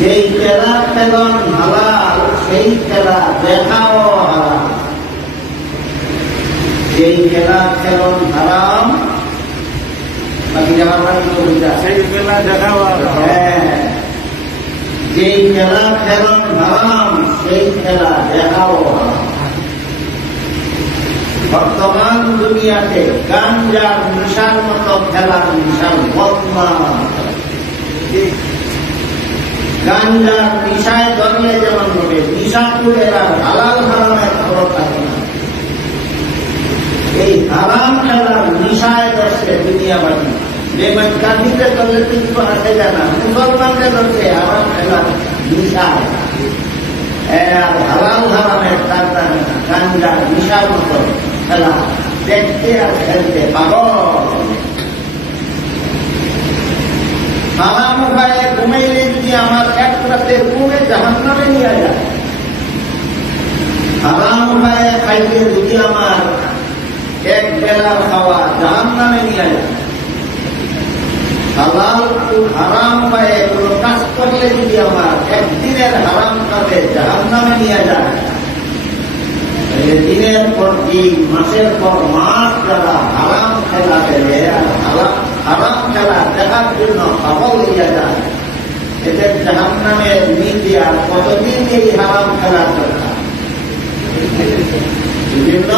যেই খেলা খেলন হালাল সেই খেলা দেখাও হারাম। যেই খেলা খেলন হারাম বাকি যাওয়ার বাকি কবিতা সেই খেলা দেখাও হ্যাঁ, যেই খেলা খেলন হারাম সেই খেলা দেখাও হারাম। বর্তমান দুনিয়াতে গাঞ্জার নিশার মতো খেলার নিশার বদনাম। গাঞ্জার নিশায় ধরলে যেমন হবে, নিশাপুরের আর হালাল হারামের খবর থাকে না। এই হারাম খেলার নিশায় ধরছে দুনিয়াবাদী। যেমন কাঁদিতে ধরলে কিন্তু হাতে জানা, মুসলমানদের ধরছে হারাম খেলার নিশায়। আর হালাল হারামের তার জানে না, গাঞ্জার নিশার মতো খেলা দেখতে আর খেলতে পাগল। হারাম উপায়ে ঘুমাইলে যদি আমার এক রাতে ঘুমে জাহান্নামে নিয়ে যায়, হারাম উপায়ে খাইলে যদি আমার এক বেলার খাওয়া জাহান্নামে নিয়ে যায়, হালাল হারাম উপায়ে কোনো কাজ করলে যদি আমার একদিনের হারাম কাজে জাহান্নামে নিয়ে যায়, দিনের পর দিন মাসের পর মাস যারা হারাম খেলা দেবে আর হারাম খেলা দেখার জন্য পাগল হইয়া যায়, এদের জাহান্নামের নীতি আর কতদিন এই হারাম খেলা দরকার। বিভিন্ন